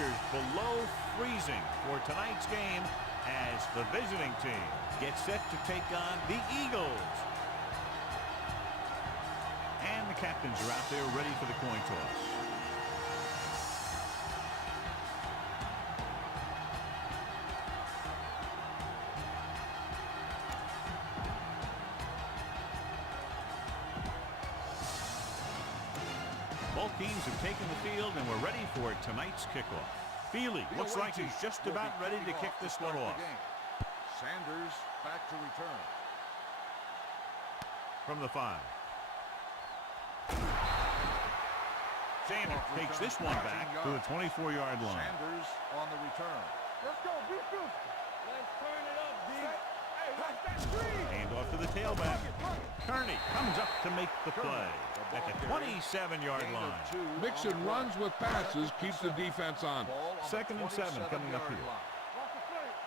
temperatures below freezing for tonight's game as the visiting team gets set to take on the Eagles. And the captains are out there ready for the coin toss. Both teams have taken the field and we're ready for tonight's kickoff. Feely looks like he's just about ready to kick this one off. Sanders back to return. From the 5. Sanders takes this one back to the 24-yard line. Sanders on the return. Let's go, be Houston. Let's turn it up, D. Hey, watch that screen. Hand off to the tailback. Kearney comes up to make the play at the 27-yard line. Mixing runs with passes keeps the defense on. 2nd and 7 coming up here.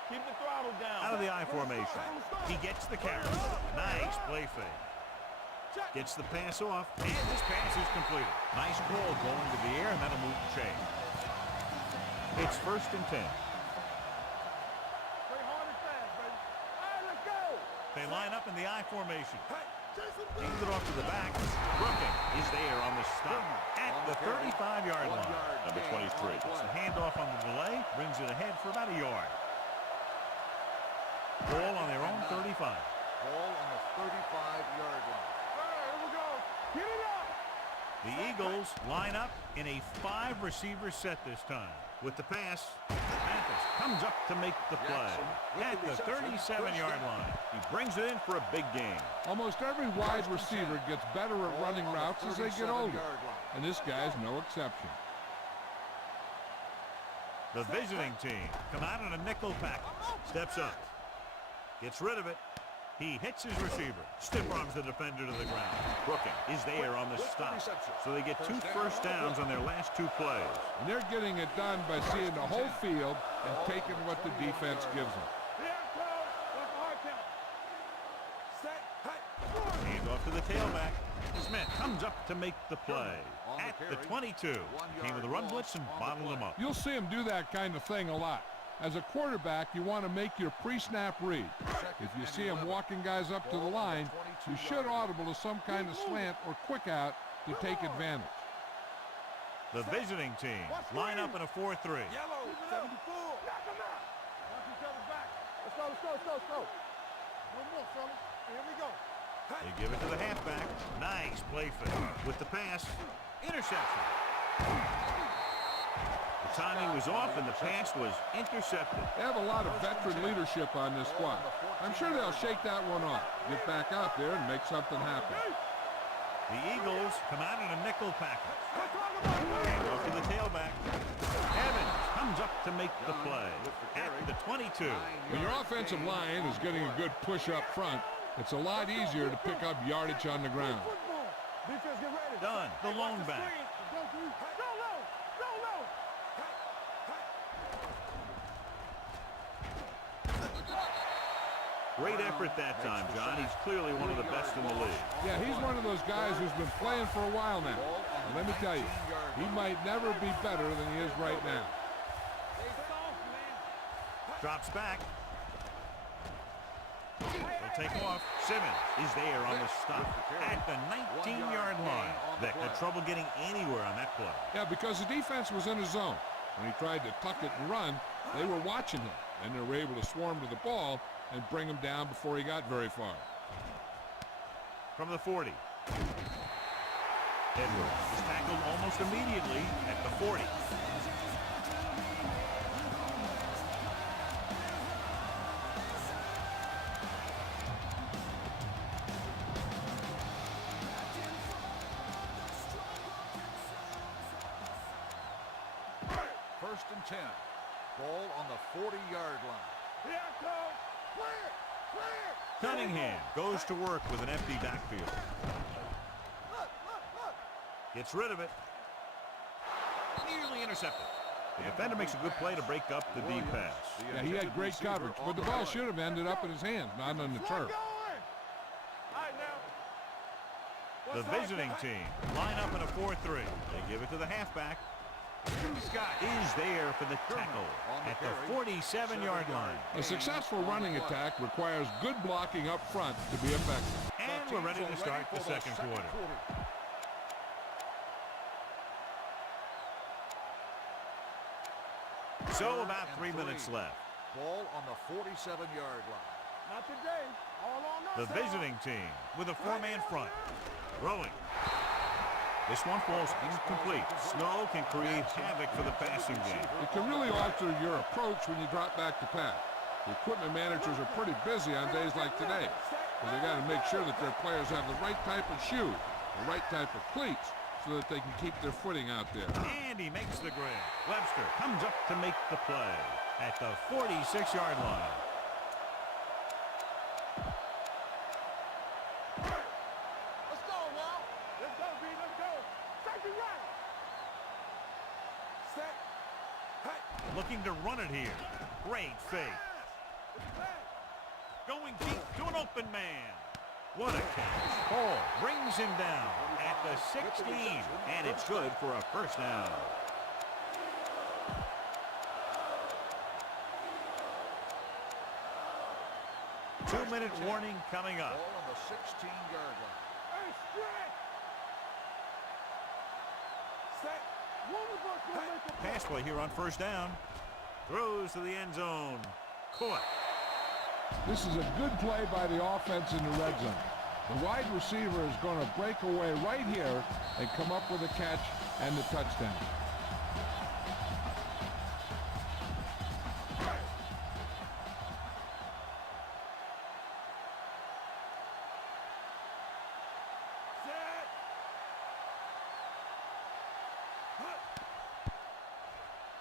Keep the throttle down. Out of the I formation. He gets the carry. Nice play fake. Gets the pass off, and this pass is completed. Nice ball going to the air, and that'll move the chain. It's 1st and 10. Play hard and fast, baby. All right, let's go. They line up in the I formation. Hands it off to the back. Brooking is there on the stop at the 35-yard line. Number 23. It's a handoff on the delay. Brings it ahead for about a yard. Ball on their own 35. Ball on the 35-yard line. Get it up! The Eagles line up in a 5-receiver set this time. With the pass, Mathis comes up to make the play at the 37-yard line. He brings it in for a big gain. Almost every wide receiver gets better at running routes as they get older, and this guy's no exception. The visiting team come out in a nickel package. Steps up. Gets rid of it. He hits his receiver, stiff arms the defender to the ground. Brooking is there on the stop. So they get 2 first downs on their last 2 plays. And they're getting it done by seeing the whole field and taking what the defense gives them. Hand off to the tailback. Smith comes up to make the play at the 22. Came with a run blitz and bottled him up. You'll see him do that kind of thing a lot. As a quarterback, you want to make your pre-snap read. If you see him walking guys up to the line, you should audible to some kind of slant or quick out to take advantage. The visiting team line up in a 4-3. Yellow, 74. Knock him out. Watch each other's back. Let's go, let's go, let's go, let's go. One more, fellas. Here we go. They give it to the halfback. Nice play fake. With the pass, interception. The timing was off and the pass was intercepted. They have a lot of veteran leadership on this squad. I'm sure they'll shake that one off, get back out there and make something happen. The Eagles come out in a nickel package. Hand off to the tailback. Evans comes up to make the play at the 22. When your offensive line is getting a good push up front, it's a lot easier to pick up yardage on the ground. Done. The lone back. Great effort that time, John. He's clearly one of the best in the league. Yeah, he's one of those guys who's been playing for a while now. And let me tell you, he might never be better than he is right now. Drops back. They'll take off. Simmons is there on the stop at the 19-yard line. Vick had trouble getting anywhere on that play. Yeah, because the defense was in his zone. When he tried to tuck it and run, they were watching him, and they were able to swarm to the ball and bring him down before he got very far. From the 40. Edwards is tackled almost immediately at the 40. First and 10. Ball on the 40-yard line. Here it comes. Clear! Clear! Cunningham goes to work with an empty backfield. Gets rid of it. Nearly intercepted. The defender makes a good play to break up the deep pass. Yeah, he had great coverage, but the ball should have ended up in his hands, not on the turf. The visiting team line up in a 4-3. They give it to the halfback. Scott is there for the tackle at the 47-yard line. A successful running attack requires good blocking up front to be effective. And we're ready to start the second quarter. So about 3 minutes left. Ball on the 47-yard line. Not today. All on us. The visiting team with a four-man front. Throwing. This one falls incomplete. Snow can create havoc for the passing game. It can really alter your approach when you drop back to pass. The equipment managers are pretty busy on days like today, because they got to make sure that their players have the right type of shoe, the right type of cleats, so that they can keep their footing out there. And he makes the grab. Webster comes up to make the play at the 46-yard line. Let's go now. Let's go, B. Let's go. Second right. Set. Hey. Looking to run it here. Great fake. Going deep to an open man. What a catch. Hall brings him down at the 16, and it's good for a first down. Two-minute warning coming up. Ball on the 16-yard line. Hey, stretch. Set. Pass play here on first down. Throws to the end zone. Caught. This is a good play by the offense in the red zone. The wide receiver is going to break away right here and come up with a catch and the touchdown.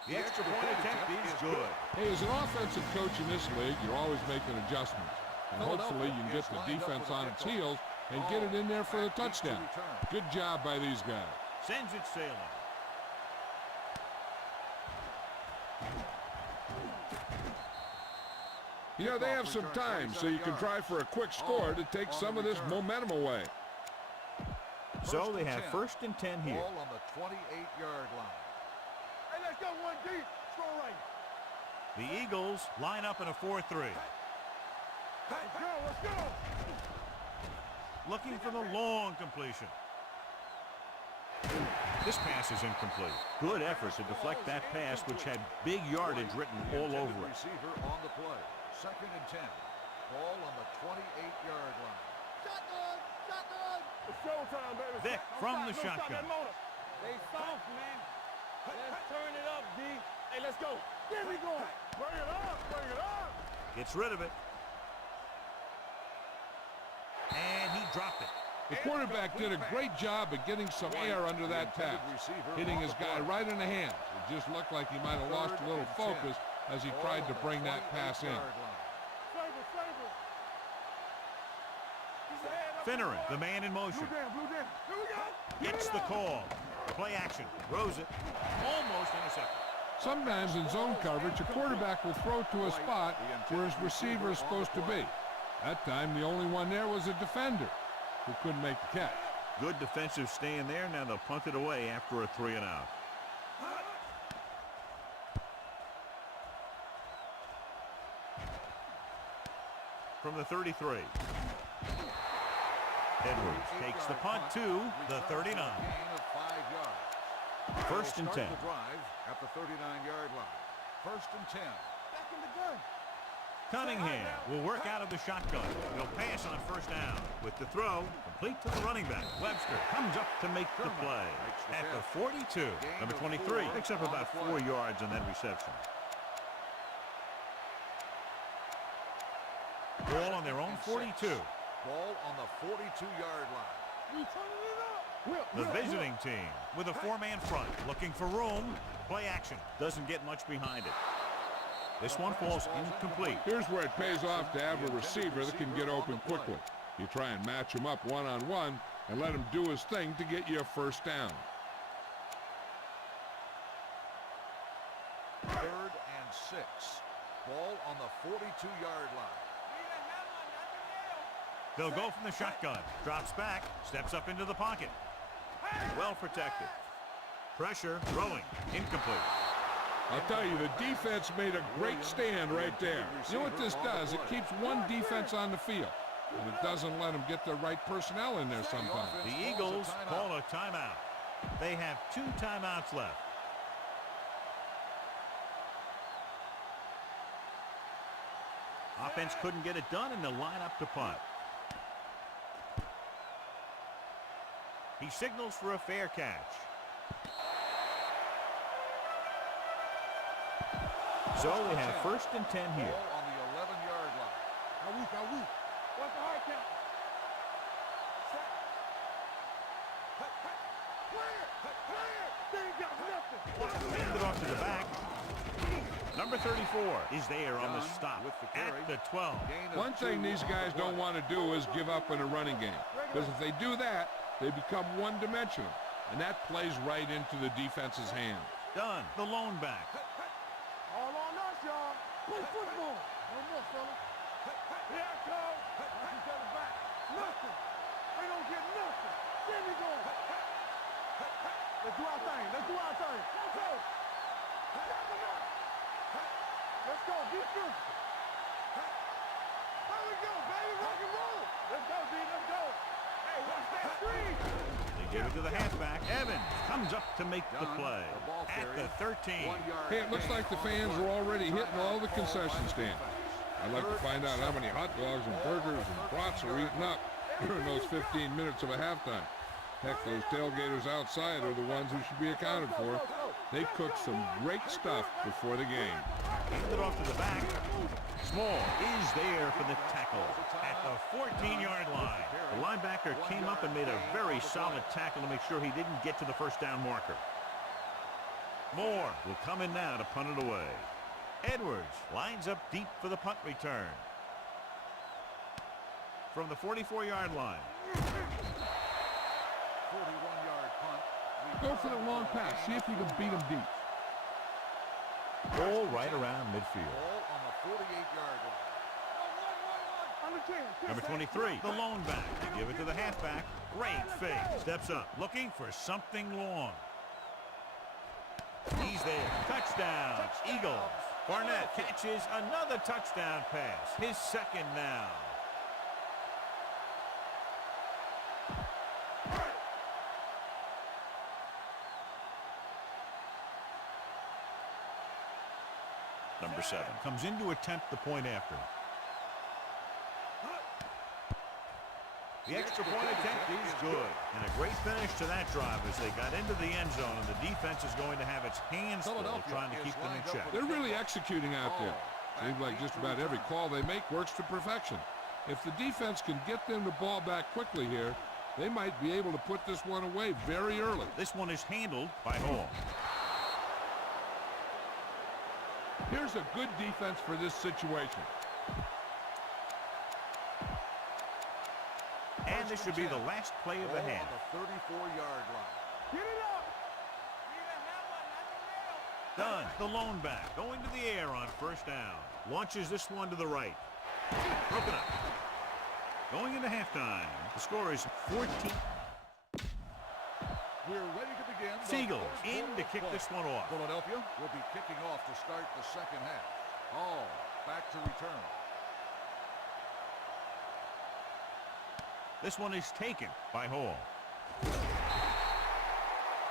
The extra point attempt is good. Hey, as an offensive coach in this league, you're always making adjustments. And hopefully you can get the defense on its heels and get it in there for the touchdown. Good job by these guys. Sends it sailing. You know, they have some time, so you can try for a quick score to take some of this momentum away. So they have first and 10 here. Ball on the 28-yard line. Hey, let's go one deep. Throw right. The Eagles line up in a 4-3. Let's go. Let's go. Looking for the long completion. This pass is incomplete. Good effort to deflect that pass, which had big yardage written all over it. Receiver on the play. Second and 10. Ball on the 28-yard line. Shotgun. Shotgun. It's showtime, baby. Vick from the shotgun. They soft, man. Let's turn it up, D. Hey, let's go. There we go. Bring it up. Bring it up. Gets rid of it. And he dropped it. The quarterback did a great job of getting some air under that pass, hitting his guy right in the hands. It just looked like he might have lost a little focus as he tried to bring that pass in. Finneran, the man in motion. Gets the call. Play action. Throws it. Almost intercepted. Sometimes in zone coverage, a quarterback will throw to a spot where his receiver is supposed to be. That time, the only one there was a defender who couldn't make the catch. Good defensive stand there. Now they'll punt it away after a 3-and-out. From the 33. Edwards takes the punt to the 39. First and 10. The drive at the 39-yard line. First and 10. Back in the gun. Cunningham will work out of the shotgun. He'll pass on first down. With the throw, complete to the running back. Webster comes up to make the play at the 42. Number 23 picks up about 4 yards on that reception. Ball on their own 42. Ball on the 42-yard line. We turning it up. The visiting team with a four-man front, looking for room. Play action. Doesn't get much behind it. This one falls incomplete. Here's where it pays off to have a receiver that can get open quickly. You try and match him up one-on-one and let him do his thing to get you a first down. Third and 6. Ball on the 42-yard line. They'll go from the shotgun. Drops back. Steps up into the pocket. Well protected. Pressure, throwing, incomplete. I'll tell you, the defense made a great stand right there. You know what this does? It keeps one defense on the field, and it doesn't let them get the right personnel in there sometimes. The Eagles call a timeout. They have 2 timeouts left. Offense couldn't get it done, and they'll line up to punt. He signals for a fair catch. So we have 1st and 10 here. Ball on the 11-yard line. How weak, how weak. What's the hard count? Set. Clear, clear. They ain't got nothing. Hand it off to the back. Number 34 is there on the stop at the 12. One thing these guys don't want to do is give up in a running game, because if they do that, they become one-dimensional, and that plays right into the defense's hand. Done. The lone back. All on us, y'all. Play football. No more, fella. Here I come. Watch each other back. Nothing. They don't get nothing. There we go. Let's do our thing. Let's do our thing. Let's go. Let's go. Be good. There we go, baby. Rock and roll. Let's go, D. Let's go. Hey, watch that screen. They give it to the halfback. Evans comes up to make the play at the 13. Hey, it looks like the fans are already hitting all the concession stands. I'd like to find out how many hot dogs and burgers and brats are eaten up during those 15 minutes of a halftime. Heck, those tailgaters outside are the ones who should be accounted for. They cook some great stuff before the game. Hand it off to the back. Small is there for the tackle at the 14-yard line. The linebacker came up and made a very solid tackle to make sure he didn't get to the first down marker. Moore will come in now to punt it away. Edwards lines up deep for the punt return. From the 44-yard line. 41-yard punt. Go for the long pass. See if you can beat them deep. Ball right around midfield. Ball on the 48-yard line. Number 23, the lone back. They give it to the halfback. Great fake. Steps up, looking for something long. He's there. Touchdown, Eagles. Barnett catches another touchdown pass. His second now. Number 7 comes in to attempt the point after. The extra point attempt is good. And a great finish to that drive as they got into the end zone, and the defense is going to have its hands full trying to keep them in check. They're really executing out there. Seems like just about every call they make works to perfection. If the defense can get them the ball back quickly here, they might be able to put this one away very early. This one is handled by Hall. Here's a good defense for this situation. And this should be the last play of the half. On the 34-yard line. Get it up. Done. The lone back going to the air on first down. Launches this one to the right. Broken up. Going into halftime. The score is 14. We're ready to begin. Siegel in to kick this one off. Philadelphia will be kicking off to start the second half. Hall back to return. This one is taken by Hall.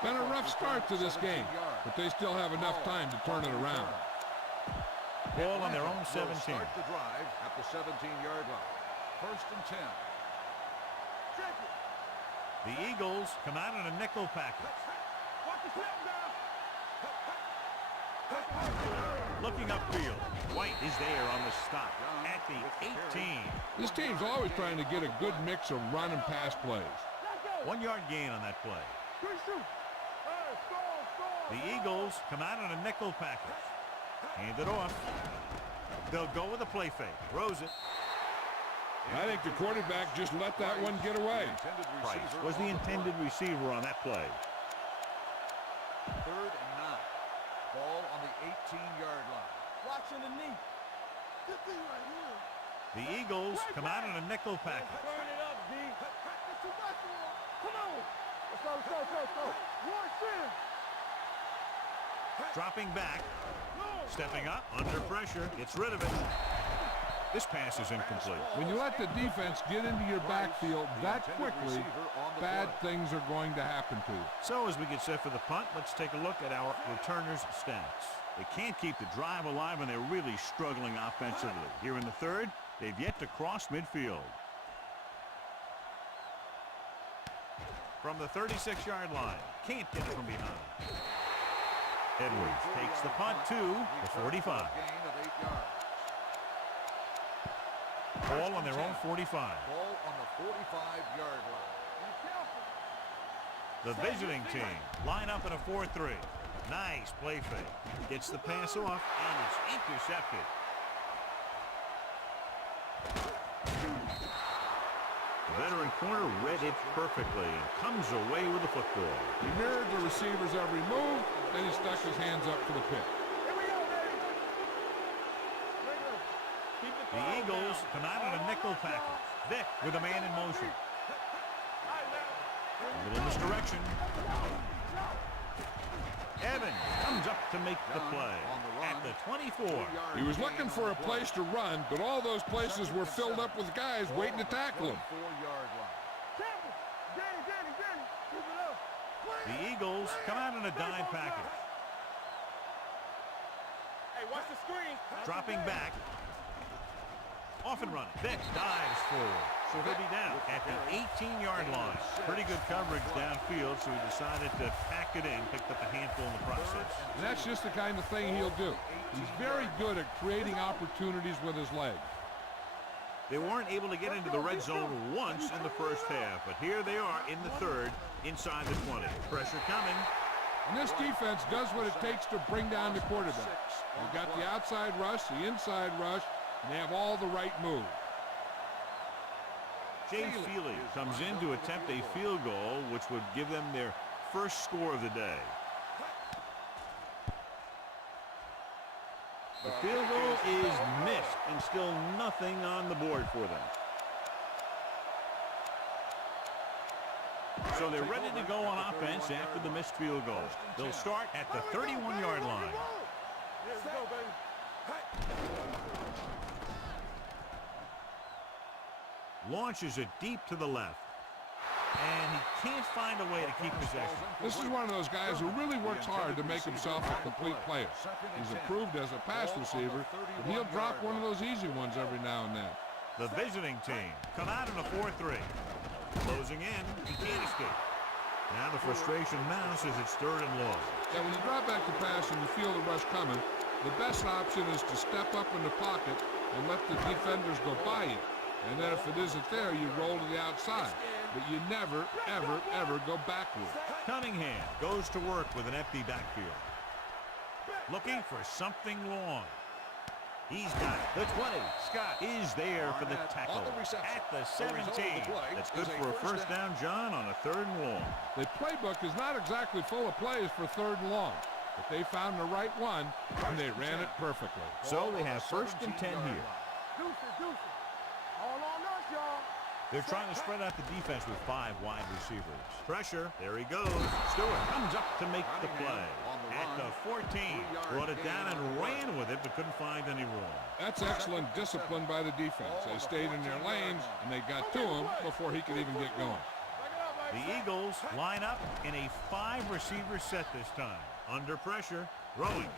Been a rough start to this game, but they still have enough time to turn it around. Ball on their own 17. Start the drive at the 17-yard line. 1st and 10. The Eagles come out in a nickel package. Looking upfield. White is there on the stop at the 18. This team's always trying to get a good mix of run and pass plays. 1 yard gain on that play. The Eagles come out in a nickel package. Hand it off. They'll go with a play fake. Throws it. I think the quarterback just let that one get away. Price was the intended receiver on that play. 3rd and 9. Ball on the 18-yard line. Watching the knee. Good thing right here. The Eagles come out in a nickel package. Turn it up, D. Come on. Let's go. Watch him. Dropping back. Stepping up, under pressure, gets rid of it. This pass is incomplete. When you let the defense get into your backfield that quickly, bad things are going to happen to you. So as we get set for the punt, let's take a look at our returners' stats. They can't keep the drive alive, and they're really struggling offensively. Here in the third, they've yet to cross midfield. From the 36-yard line, can't get it from behind. Edwards takes the punt to the 45. Ball on their own 45. Ball on the 45-yard line. The visiting team line up in a 4-3. Nice play fake. Gets the pass off, and it's intercepted. The veteran corner read it perfectly and comes away with the football. He mirrored the receiver's every move, then he stuck his hands up for the pick. The Eagles come out in a nickel package. Vick with a man in motion. A little misdirection. Evans comes up to make the play at the 24. He was looking for a place to run, but all those places were filled up with guys waiting to tackle him. The Eagles come out in a dime package. Hey, watch the screen. Dropping back. Off and running. Vick dives forward. So he'll be down at the 18-yard line. Pretty good coverage downfield, so he decided to pack it in, picked up a handful in the process. And that's just the kind of thing he'll do. He's very good at creating opportunities with his legs. They weren't able to get into the red zone once in the first half, but here they are in the third, inside the 20. Pressure coming. And this defense does what it takes to bring down the quarterback. They've got the outside rush, the inside rush, and they have all the right moves. Jay Feely comes in to attempt a field goal, which would give them their first score of the day. The field goal is missed, and still nothing on the board for them. So they're ready to go on offense after the missed field goal. They'll start at the 31-yard line. Let's go, baby. Launches it deep to the left. And he can't find a way to keep possession. This is one of those guys who really works hard to make himself a complete player. He's improved as a pass receiver, but he'll drop one of those easy ones every now and then. The visiting team come out in a 4-3. Closing in, he can't escape. Now the frustration mounts as it's third and long. Yeah, when you drop back the pass and you feel the rush coming, the best option is to step up in the pocket and let the defenders go by you. And then if it isn't there, you roll to the outside. But you never, ever, ever go backward. Cunningham goes to work with an empty backfield. Looking for something long. He's got it. The 20. Scott is there for the tackle at the 17. That's good for a first down, John, on a third and long. The playbook is not exactly full of plays for third and long, but they found the right one, and they ran it perfectly. So they have first and 10 here. Deuces. All on us, y'all. They're trying to spread out the defense with 5 wide receivers. Pressure. There he goes. Stewart comes up to make the play. At the 14. Brought it down and ran with it, but couldn't find any room. That's excellent discipline by the defense. They stayed in their lanes, and they got to him before he could even get going. The Eagles line up in a 5-receiver set this time. Under pressure. Throwing.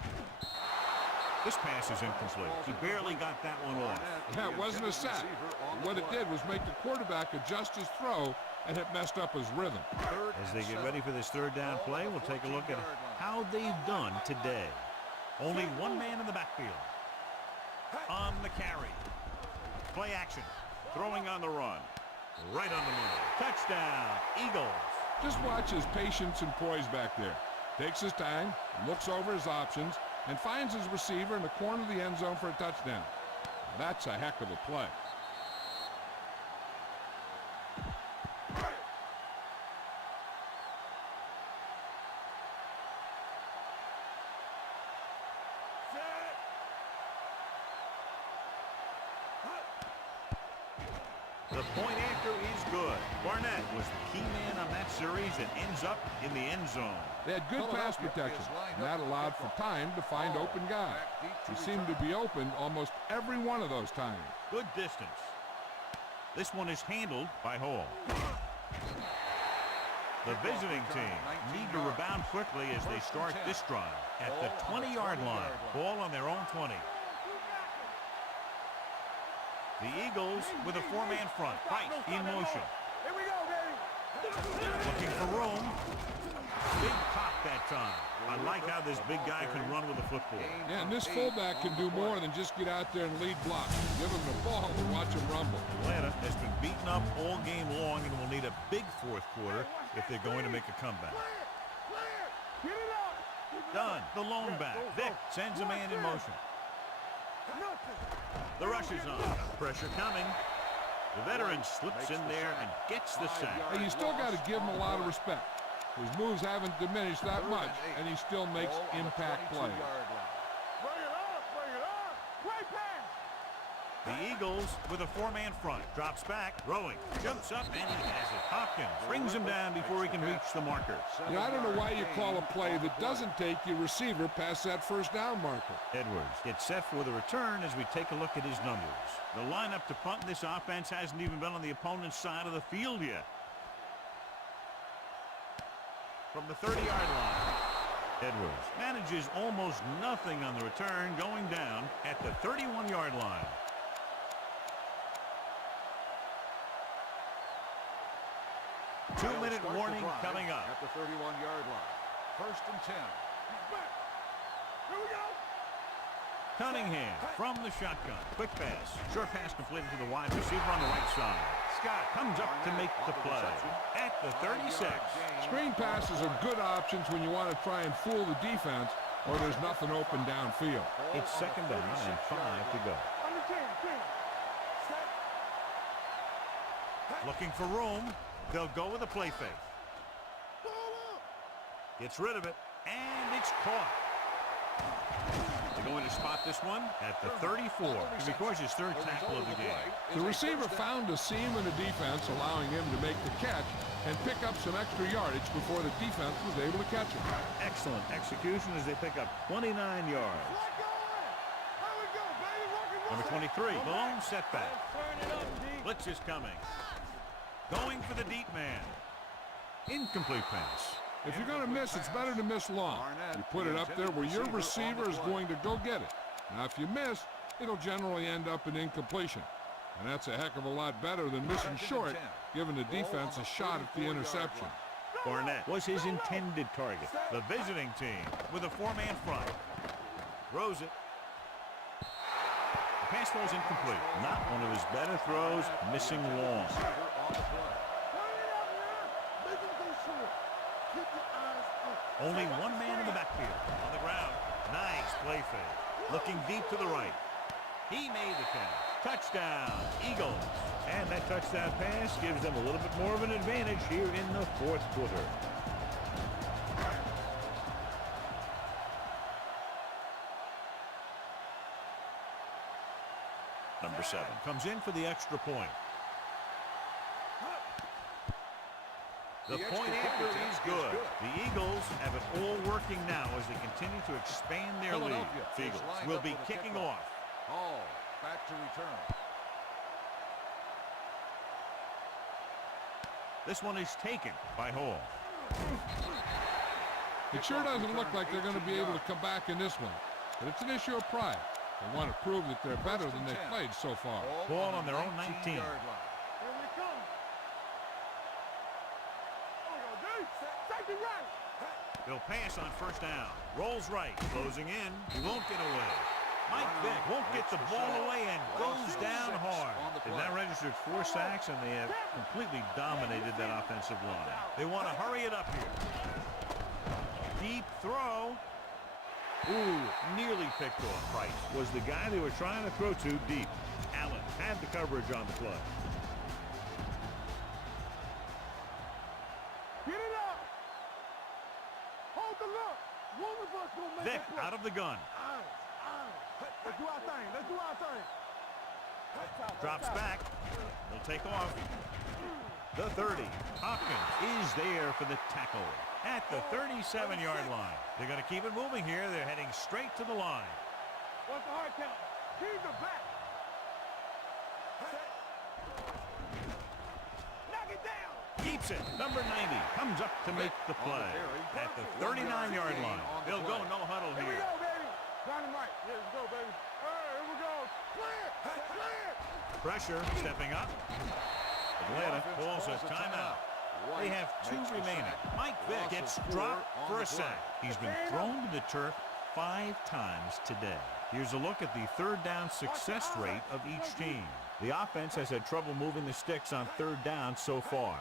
This pass is incomplete. He barely got that one off. Yeah, it wasn't a sack. What it did was make the quarterback adjust his throw, and it messed up his rhythm. As they get ready for this third down play, we'll take a look at how they've done today. Only one man in the backfield. On the carry. Play action. Throwing on the run. Right on the money. Touchdown, Eagles. Just watch his patience and poise back there. Takes his time, looks over his options, and finds his receiver in the corner of the end zone for a touchdown. That's a heck of a play. The point after is good. Barnett was the key man on that series that ends up in the end zone. They had good pass protection, and that allowed for time to find open guys. He seemed to be open almost every one of those times. Good distance. This one is handled by Hall. The visiting team need to rebound quickly as they start this drive at the 20-yard line. Ball on their own 20. The Eagles with a four-man front. Right in motion. Here we go, baby. Looking for room. Big pop that time. I like how this big guy can run with the football. Yeah, and this fullback can do more than just get out there and lead blocks. Give him the ball and watch him rumble. Atlanta has been beaten up all game long and will need a big fourth quarter if they're going to make a comeback. Get it up. Done. The lone back. Vick sends a man in motion. The rush is on. Pressure coming. The veteran slips in there and gets the sack. Hey, you still got to give him a lot of respect. His moves haven't diminished that much, and he still makes impact plays. Bring it up. Bring it up. Great pass. The Eagles with a four-man front. Drops back. Throwing. Jumps up, and he has it. Hopkins brings him down before he can reach the marker. You know, I don't know why you call a play that doesn't take your receiver past that first down marker. Edwards gets set for the return as we take a look at his numbers. The lineup to punt in this offense hasn't even been on the opponent's side of the field yet. From the 30-yard line, Edwards manages almost nothing on the return, going down at the 31-yard line. Two-minute warning coming up. At the 31-yard line. First and 10. Here we go. Cunningham from the shotgun. Quick pass. Short pass completed to the wide receiver on the right side. Scott comes up to make the play at the 36. Screen passes are good options when you want to try and fool the defense or there's nothing open downfield. It's second down and 5 to go. On the 10. Set. Looking for room. They'll go with a play fake. Gets rid of it, and it's caught. They're going to spot this one at the 34. He records his third tackle of the game. The receiver found a seam in the defense, allowing him to make the catch and pick up some extra yardage before the defense was able to catch him. Excellent execution as they pick up 29 yards. Number 23, Malone setback. Blitz is coming. Going for the deep man. Incomplete pass. If you're going to miss, it's better to miss long. You put it up there where your receiver is going to go get it. Now, if you miss, it'll generally end up in incompletion. And that's a heck of a lot better than missing short, giving the defense a shot at the interception. Barnett was his intended target. The visiting team with a four-man front. Throws it. The pass falls incomplete. Not one of his better throws, missing long. Only one man in the backfield. On the ground. Nice play fake. Looking deep to the right. He made the catch. Touchdown, Eagles. And that touchdown pass gives them a little bit more of an advantage here in the fourth quarter. Number 7 comes in for the extra point. The point after is good. The Eagles have it all working now as they continue to expand their lead. Eagles will be kicking off. Hall back to return. This one is taken by Hall. It sure doesn't look like they're going to be able to come back in this one, but it's an issue of pride. They want to prove that they're better than they've played so far. Ball on their own 19. They'll pass on first down. Rolls right, closing in. He won't get away. Mike Vick won't get the ball away and goes down hard. They've now registered 4 sacks, and they have completely dominated that offensive line. They want to hurry it up here. Deep throw. Ooh, nearly picked off. Price was the guy they were trying to throw to deep. Allen had the coverage on the play. Get it up. Hold the look. One of us gonna make Vick that play. out of the gun. Let's do our thing. Let's do our thing. Drops back. He'll take off. The 30. Hopkins is there for the tackle at the 37-yard line. They're going to keep it moving here. They're heading straight to the line. What's the hard count? Keep the back. Knock it down. Keeps it. Number 90 comes up to make the play at the 39-yard line. They'll go no huddle Here we here. go, baby. Dynamite. Here we go, baby. Here we go. Clear. Clear. Pressure stepping up. Atlanta calls a timeout. They have 2 remaining. Mike Vick gets dropped for a sack. He's been thrown to the turf 5 times today. Here's a look at the third down success rate of each team. The offense has had trouble moving the sticks on third down so far.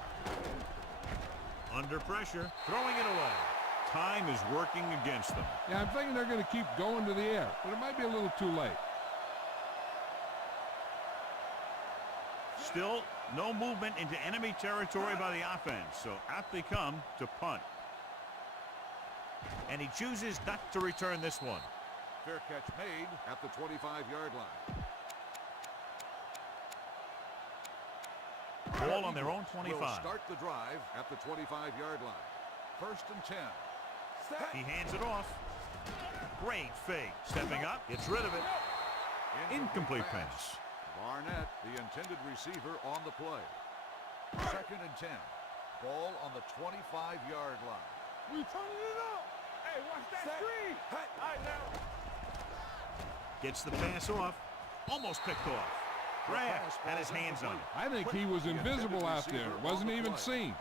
Under pressure, throwing it away. Time is working against them. Yeah, I'm thinking they're going to keep going to the air, but it might be a little too late. Still, no movement into enemy territory by the offense, so out they come to punt. And he chooses not to return this one. Fair catch made at the 25-yard line. Ball on their own 25. Will start the drive at the 25-yard line. 1st and 10. He hands it off. Great fake. Stepping up, gets rid of it. Incomplete pass. Barnett, the intended receiver, on the play. 2nd and 10. Ball on the 25-yard line. We turning it up. Hey, watch that screen. All right, now. Gets the pass off. Almost picked off. Kraft had his hands on it. I think he was invisible out there. Wasn't even seen.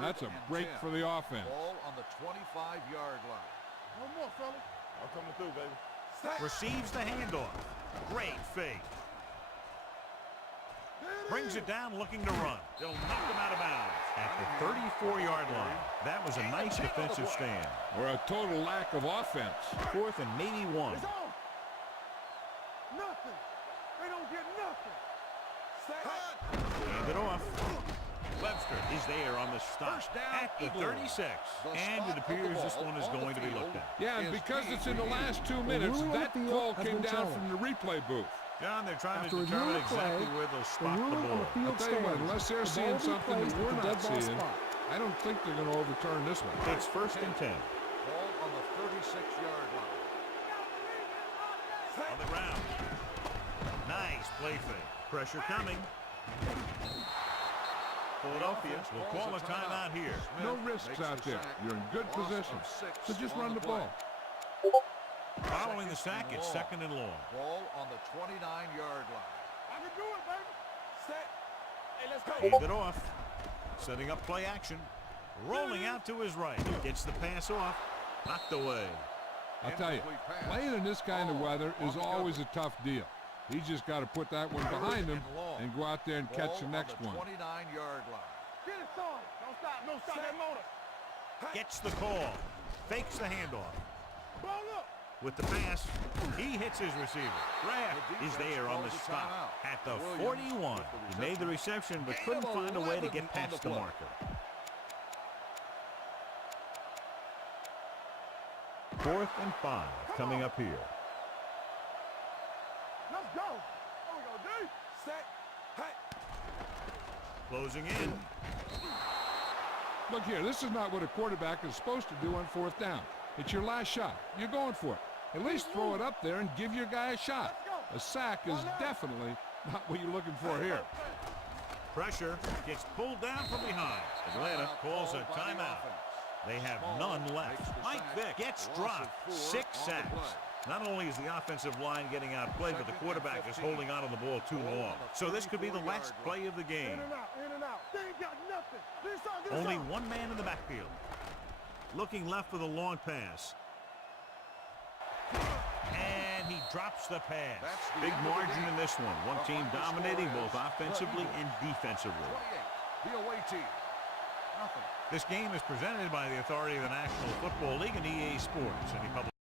That's a break for the offense. Ball on the 25-yard line. One more, fella. I'm coming through, baby. Receives the handoff. Great fake. Brings it down looking to run. They'll knock him out of bounds at the 34-yard line. That was a nice defensive stand. Or a total lack of offense. 4th and maybe 1. It's on. Nothing. They don't get nothing. Hand it off. Webster is there on the stop at the 36. And it appears this one is going to be looked at. Yeah, and because it's in the last 2 minutes, that call came down from the replay booth. John, they're trying to determine exactly where they'll spot the ball. I'll tell you what, unless they're seeing something that we're not seeing, I don't think they're going to overturn this one. It's 1st and 10. Ball on the 36-yard line. On the ground. Nice play fake. Pressure coming. Philadelphia will call a timeout here. No risks out there. You're in good position. So just run the ball. Following the sack, it's 2nd and long. Ball on the 29-yard line. I can do it, baby. Set. Hey, let's go. Hand it off. Setting up play action. Rolling out to his right. Gets the pass off. Knocked away. I'll tell you, playing in this kind of weather is always a tough deal. He's just got to put that one behind him and go out there and catch the next one. 29-yard line. Get it, son. Don't stop. Don't stop that motor. Gets the call. Fakes the handoff. Ball up. With the pass, he hits his receiver. Kraft is there on the stop at the 41. He made the reception but couldn't find a way to get past the marker. 4th and 5 coming up here. Let's go. There we go, D. Set. Hey. Closing in. Look here, this is not what a quarterback is supposed to do on 4th down. It's your last shot. You're going for it. At least throw it up there and give your guy a shot. A sack is definitely not what you're looking for here. Pressure gets pulled down from behind. Atlanta calls a timeout. They have none left. Mike Vick gets dropped. 6 sacks. Not only is the offensive line getting outplayed, but the quarterback is holding on to the ball too long. So this could be the last play of the game. In and out, in and out. They ain't got nothing. Only one man in the backfield. Looking left for the long pass. And he drops the pass. Big margin in this one. One team dominating both offensively and defensively. The away team. Nothing. This game is presented by the authority of the National Football League and EA Sports. Any public